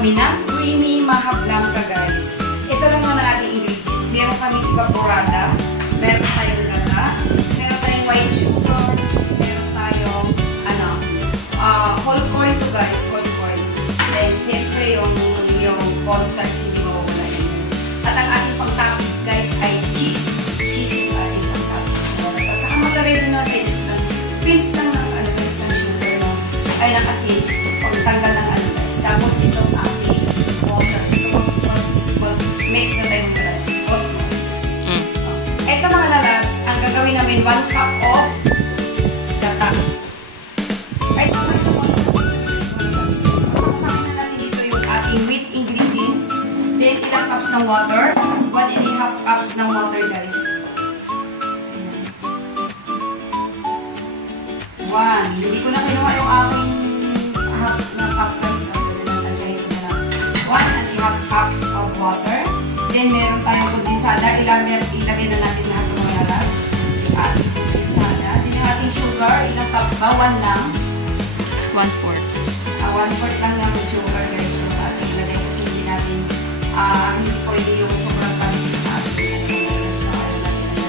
kami ng creamy maha blanca, guys. Ito lang naman ang ating ingredients. Meron kami evaporada, meron tayong gata, meron tayong white sugar, meron tayong whole corn to, guys, whole corn. Then, siyempre, yung cornstarch, hindi mawawala yun, guys. At ang ating pang-toppings, guys, ay cheese. Cheese yung ating pang-toppings. At saka maglalagay din natin ng pinch lang ng guys, ng sugar, no? Ay, ng asin. Pagtanggal ng guys. Tapos, itong ating water. So, mag-mix na tayo ng lalabs. Ito mga lalabs, ang gagawin namin, 1 cup of gata. Ay, ito mga isa po. Kasama na natin dito yung ating wheat ingredients. Then, ilang cups ng water. 1.5 cups ng water, guys. 1. Hindi ko na kinuha yung aking half na cup, guys. 1.5 cups of water. Then, meron tayong kondensada. Ilagay na natin lahat ng mga lalabs. Ating kondensada. Then, yung ating sugar. Ilang cups ba? 1 lang. 1/4. 1/4 lang ng sugar, guys. So, ating ilagay kasi hindi natin, hindi pwede yung sobrang panis na ating lalabs na ayaw natin na.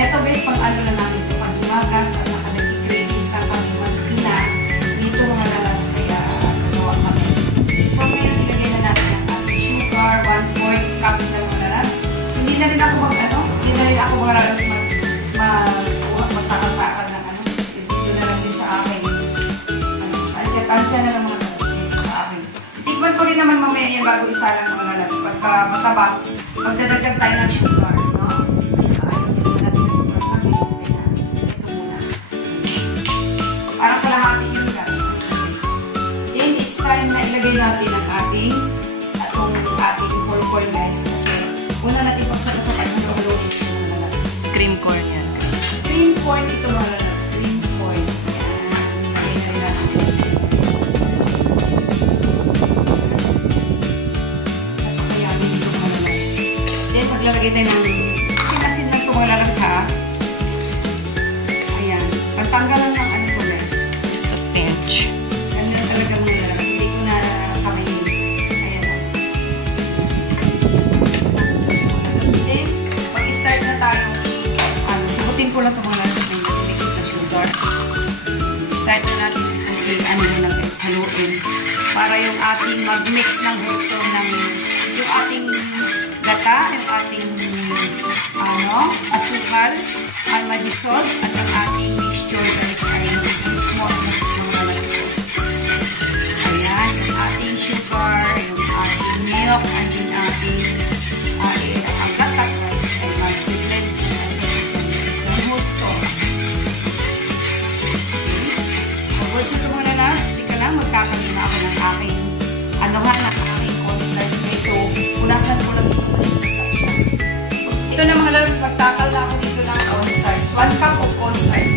Ito, guys, pang ano lang natin ito. Pag humagas at saka nag-cravings ng pag-magpina, dito mga lalabs kaya gagawa kami. So, ngayon, ilagay na natin ang ating sugar. 1/4 cups na mga lalabs. Hindi na rin ako hindi na rin ako mga lalabs magtakal-takal ng dito na lang din sa akin. Tansya na lang mga lalabs dito sa akin. Tikman ko rin naman mamaya yan bago isalang mga lalabs. Pagka mataba, magdadagdag tayo ng sugar, no? Ayaw din natin na sobrang mabilis. Kaya ito muna. Parang kalahati yun, guys. Then, it's time na ilagay natin ang ating whole corn, guys. Kasi una natin pagsakasakan ng halo-halo ito mga lalabs. Cream corn yan. Cream corn ito mga lalabs. Cream corn. Yan. Ilagay na rin natin. Napakayamin ito mga lalabs. Then, maglalagay tayo ng pinasin lang ito mga lalabs, ha? Ayan. Pagtanggalan ng ito, guys. Just a pinch. Ganyan talaga mga lalabs. Hindi ko na kamayin. Start na tayo. Sibutin ko lang ito mga lalabs na yung natumikit na sugar. Start na natin itong guys, haluin. Para yung ating mag-mix ng gusto ng yung ating gata, yung ating asukal, ang madisol, at ang ating mixture guys ay yung small na mga lalabs ko. Ayan, yung ating sugar, yung ating milk, and yung ating gata guys. Mag-blend ng gusto. So, good ito muna na. Tika lang, magkakaroon na ako ng aking ng aking cornstarch. So, punasan ko lang ito kasi nasa siya. Ito na mga lalabs, magtakal na ako dito ng cornstarch. 1 cup of cornstarch.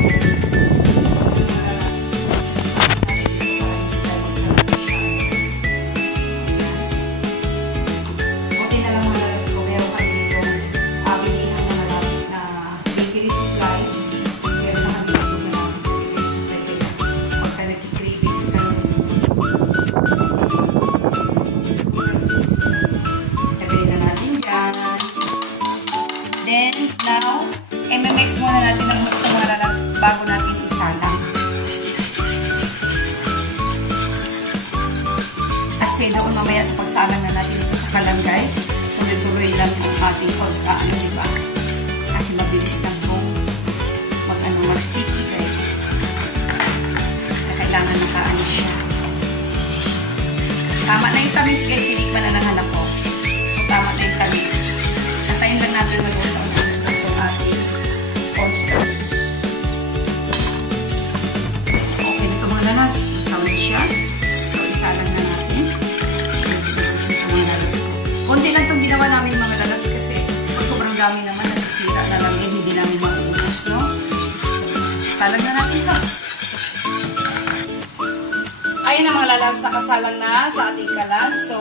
Now, i-mix muna natin ang gusto mga lalabs bago natin isalang. Kasi doon mamaya sa pagsalang na natin ito sa kalan, guys, tuloy-tuloy lang yung ating diba? Kasi mabilis lang itong mag-sticky, guys. Kailangan nakaano siya. Tama na yung tamis, guys. Tinikman na ng anak ko. So, tama na yung tamis. Antayin lang natin maluto itong ating cornstarch. Okay na ito mga lalabs. Sound siya. So, isa lang na natin. Kunti lang itong ginawa namin mga lalabs kasi sobrang dami naman. Nasisira na lang din. Hindi namin maubos, no? So, talag na natin ito. Ayun na mga lalabs, nakasalang na sa ating kalan. So,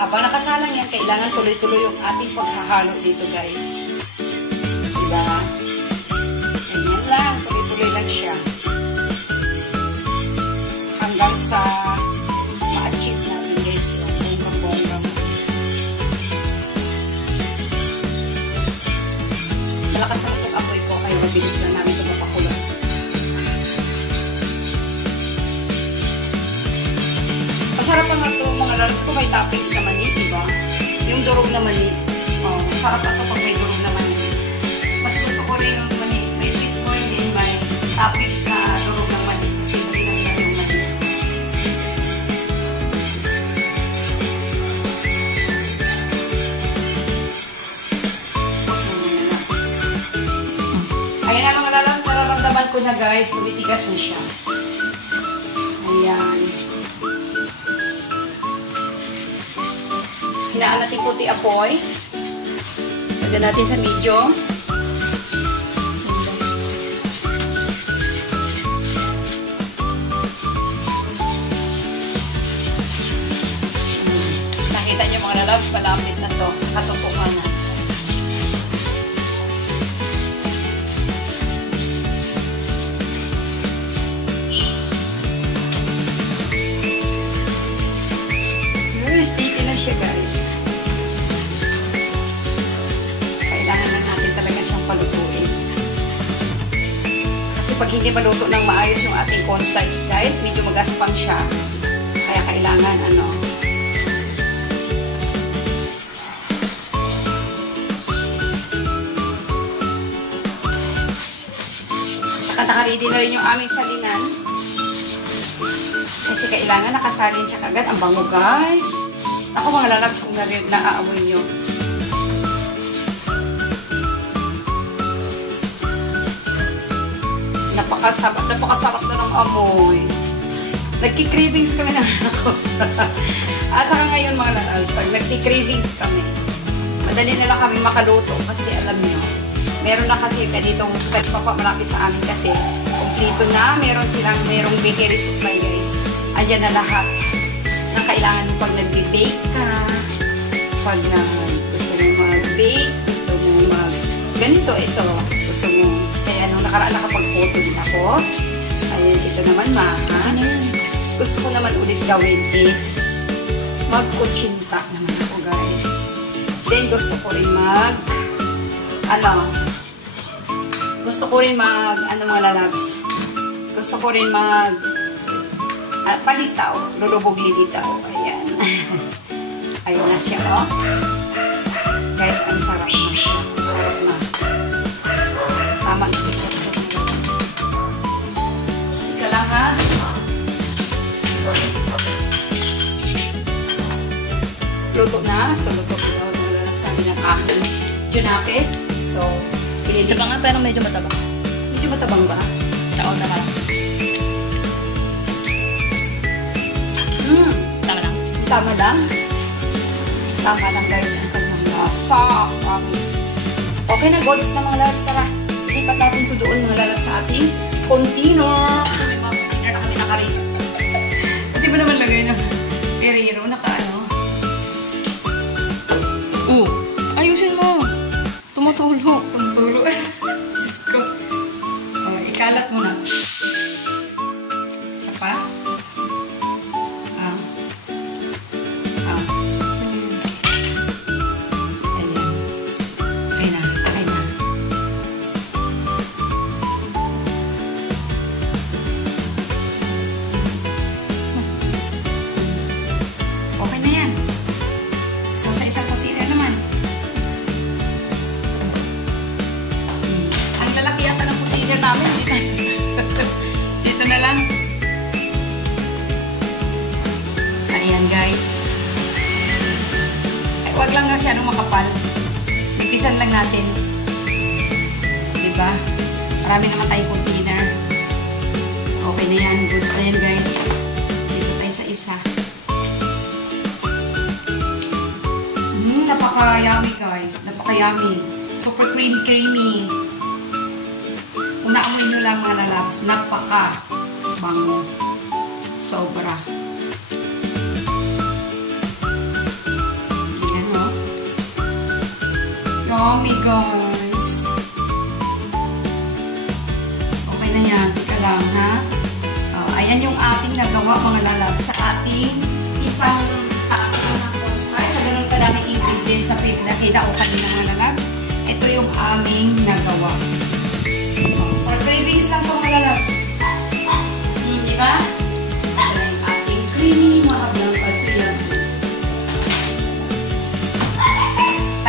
habang nakasalang yan, kailangan tuloy-tuloy yung ating paghahalo dito, guys. Diba? Ganyan lang. Tuloy-tuloy lang siya. Hanggang sa ma-achieve natin, guys, yung toppings na mani, diba? Yung durog na mani. Oh, sarap na ito pag may durog na mani. Mas gusto ko rin yung mani. May sweet corn din, may toppings na durog ng mani. Kasi hindi lang yung mani. Ayan na mga lalabs, nararamdaman ko na guys, tumitigas na siya. Ayan. Hinaan natin puti apoy. Lagyan natin sa medium. Nakita niyo mga lalabs, palapit na to sa katotohanan. Sticky na siya guys. Kailangan na natin talaga siyang palutuin. Kasi pag hindi paluto ng maayos yung ating cornstarch guys, medyo magaspang siya. Kaya kailangan ano. Naka-ready na rin yung aming salinan. Kasi kailangan nakasalin siya kagad. Ang bango guys. Ako mga lalabs kung naaamoy nyo. Napakasarap na ng amoy. Nagki-cravings kami ng ako. At saka ngayon mga lalabs, pag nagki-cravings kami, madali na lang kami makaluto kasi alam nyo, meron na kasi ditong malapit sa amin kasi kompleto na, merong bakery supply guys. Andyan na lahat na kailangan mo pag nagbe-bake ka, pag gusto mo mag-bake, gusto mo ganito, ito, gusto mo, kaya nung nakaraan nakapag-photo din ako, ayan, ito naman gusto ko naman ulit gawin is mag-kuchinta naman ako guys. Then gusto ko rin mga lalabs, gusto ko rin palitaw, lulubog lilitaw. Ayan. Ayun na siya, oh. Guys, ang sarap na siya. Ang sarap na. Tama na siya. Ika lang, ha? Luto na. So, luto na sa amin ang aking junapes. So, Sa nga, pero medyo matabang. Medyo matabang ba? Taon na lang. Tama lang. Tama lang. Tama lang guys. Ang kanyang lasa. Promise. Okay na gods na mga lalabs. Tara. Lipat natin ito doon mga lalabs sa ating container. May mga container na kami nakarito. Pati ba naman lagay ng perero? Naka-ano? Ayusin mo. Tumutulo. Tumutulo. Diyos ko. Ikalat mo na. Isa pa. Lalaki yata ng container namin. Dito na lang. Ayan guys. Ay, wag lang masyadong makapal. Nipisan lang natin. Diba? Marami naman tayong container. Okay na yan. Goods na yan guys. Dito tayo sa isa. Napaka-yummy guys. Napaka-yummy. Super creamy. Kung naamoy nyo lang mga lalabs, napaka-bango. Sobra. Ayan o. Yummy guys. Okay na yan. Tika lang ha. Ayan yung ating nagawa mga lalabs sa ating isang takbo ng cornstarch. Sa ganun kadaming ingredients na nakita ko kanina mga lalabs. Ito yung aming nagawa. For cravings lang po mga lalabs. Di ba? Ito na yung ating creamy mahablang pasilang.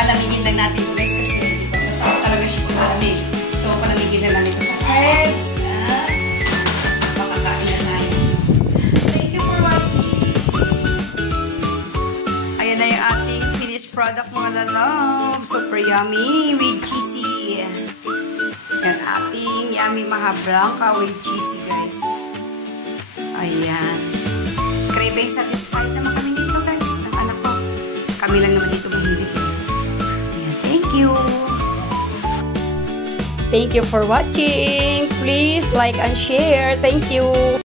palamigin lang natin ito guys kasi dito masarap talaga siya kung malamig. So, palamigin na lang ito sa fridge at makakain na tayo. Thank you for watching! Ayan na yung ating finished product mga lalove. Super yummy with cheesy. Yan ating yummy maha blanca with cheesy guys. Ayan. Craving satisfied naman kami nito guys ng anak ko. Kami lang naman dito mahilig. Ayan, thank you! Thank you for watching. Please like and share. Thank you.